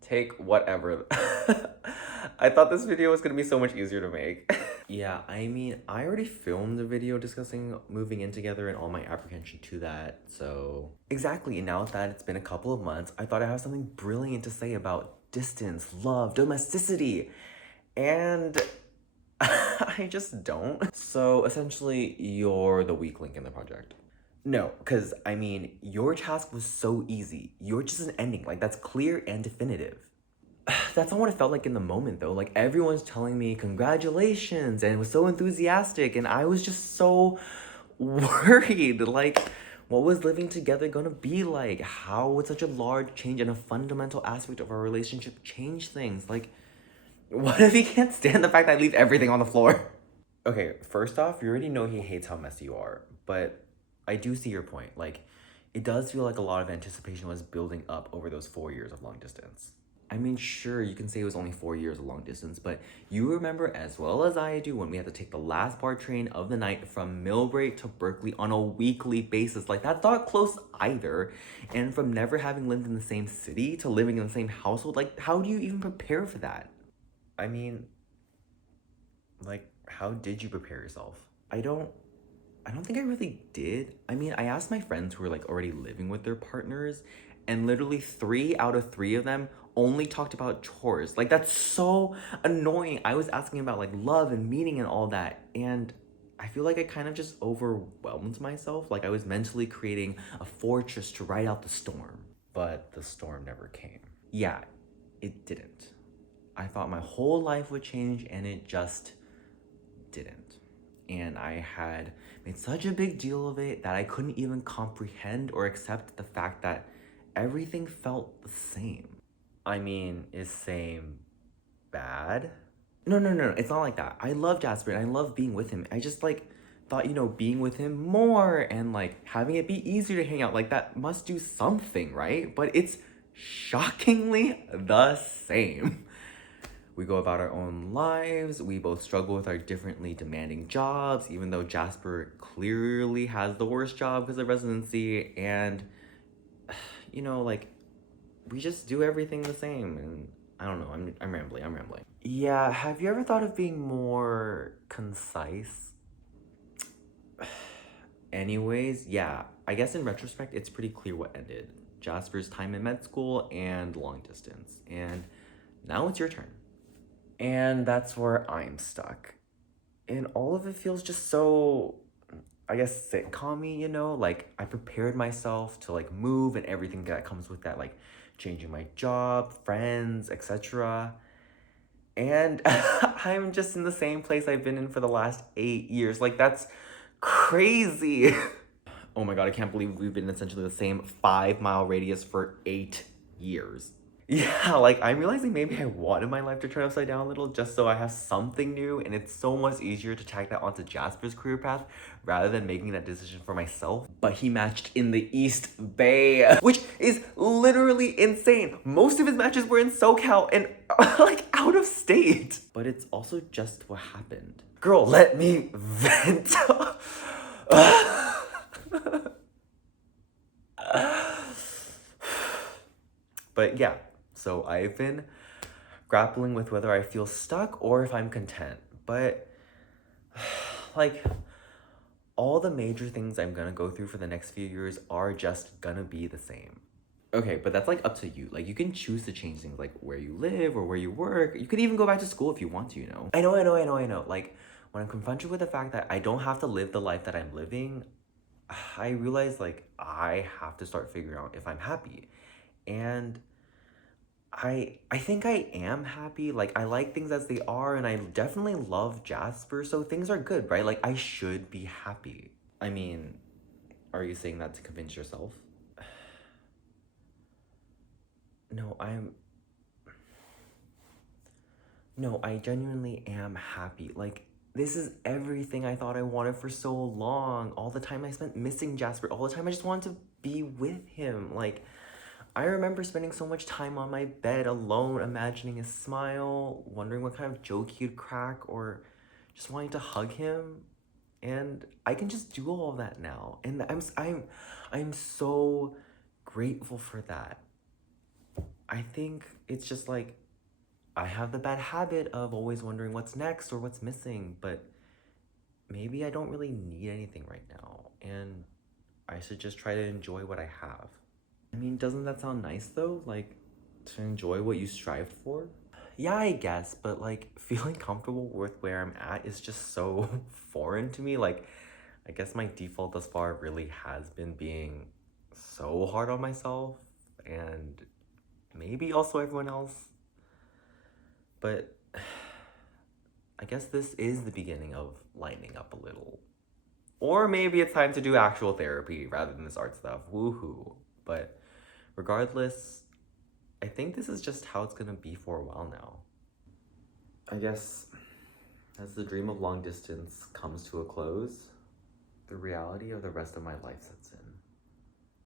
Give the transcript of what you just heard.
Take whatever. I thought this video was gonna be so much easier to make. Yeah, I mean, I already filmed a video discussing moving in together and all my apprehension to that, so... Exactly, and now that it's been a couple of months, I thought I have something brilliant to say about distance, love, domesticity, and... I just don't. So, essentially, you're the weak link in the project. No, because, I mean, your task was so easy. You're just an ending, like, that's clear and definitive. That's not what it felt like in the moment, though. Like, everyone's telling me congratulations and was so enthusiastic, and I was just so worried. Like, what was living together gonna be like? How would such a large change in a fundamental aspect of our relationship change things? Like, what if he can't stand the fact that I leave everything on the floor? Okay, first off, you already know he hates how messy you are, but I do see your point. Like, it does feel like a lot of anticipation was building up over those 4 years of long distance. I mean, sure, you can say it was only 4 years of long distance, but you remember as well as I do when we had to take the last BART train of the night from Millbrae to Berkeley on a weekly basis. Like, that's not close either. And from never having lived in the same city to living in the same household, like, how do you even prepare for that? I mean, like, how did you prepare yourself? I don't think I really did. I mean, I asked my friends who were like already living with their partners, and literally 3 out of 3 of them only talked about chores. Like, that's so annoying. I was asking about like love and meaning and all that, and I feel like I kind of just overwhelmed myself. Like, I was mentally creating a fortress to ride out the storm. But the storm never came. Yeah, it didn't. I thought my whole life would change, and it just didn't. And I had made such a big deal of it that I couldn't even comprehend or accept the fact that everything felt the same. I mean, is same bad? No, it's not like that. I love Jasper and I love being with him. I just like thought, being with him more and like having it be easier to hang out, like that must do something, right? But it's shockingly the same. We go about our own lives. We both struggle with our differently demanding jobs, even though Jasper clearly has the worst job because of residency. And, like, we just do everything the same. And I don't know, I'm rambling. Yeah, have you ever thought of being more concise? Anyways, yeah, I guess in retrospect, it's pretty clear what ended. Jasper's time in med school and long distance. And now it's your turn. And that's where I'm stuck. And all of it feels just so, I guess, sitcom-y, Like, I prepared myself to, like, move and everything that comes with that, like, changing my job, friends, etc. And I'm just in the same place I've been in for the last 8 years. Like, that's crazy. Oh my god, I can't believe we've been in essentially the same 5-mile radius for 8 years. Yeah, like, I'm realizing maybe I wanted my life to turn upside down a little just so I have something new, and it's so much easier to tack that onto Jasper's career path rather than making that decision for myself. But he matched in the East Bay, which is literally insane. Most of his matches were in SoCal and, like, out of state. But it's also just what happened. Girl, let me vent. But yeah, so I've been grappling with whether I feel stuck or if I'm content. But like, all the major things I'm gonna go through for the next few years are just gonna be the same. Okay, but that's like up to you. Like, you can choose to change things like where you live or where you work. You could even go back to school if you want to. I know. Like, when I'm confronted with the fact that I don't have to live the life that I'm living, I realize like I have to start figuring out if I'm happy. And I think I am happy. Like, I like things as they are, and I definitely love Jasper, so things are good, right? Like, I should be happy. I mean, are you saying that to convince yourself? No, No, I genuinely am happy. Like, this is everything I thought I wanted for so long. All the time I spent missing Jasper. All the time I just wanted to be with him. Like, I remember spending so much time on my bed alone, imagining his smile, wondering what kind of joke he'd crack, or just wanting to hug him. And I can just do all of that now. And I'm so grateful for that. I think it's just like I have the bad habit of always wondering what's next or what's missing, but maybe I don't really need anything right now, and I should just try to enjoy what I have. I mean, doesn't that sound nice though? Like, to enjoy what you strived for? Yeah, I guess, but like, feeling comfortable with where I'm at is just so foreign to me. Like, I guess my default thus far really has been being so hard on myself and maybe also everyone else. But I guess this is the beginning of lightening up a little. Or maybe it's time to do actual therapy rather than this art stuff. Woohoo. But regardless, I think this is just how it's gonna be for a while now. I guess as the dream of long distance comes to a close, the reality of the rest of my life sets in.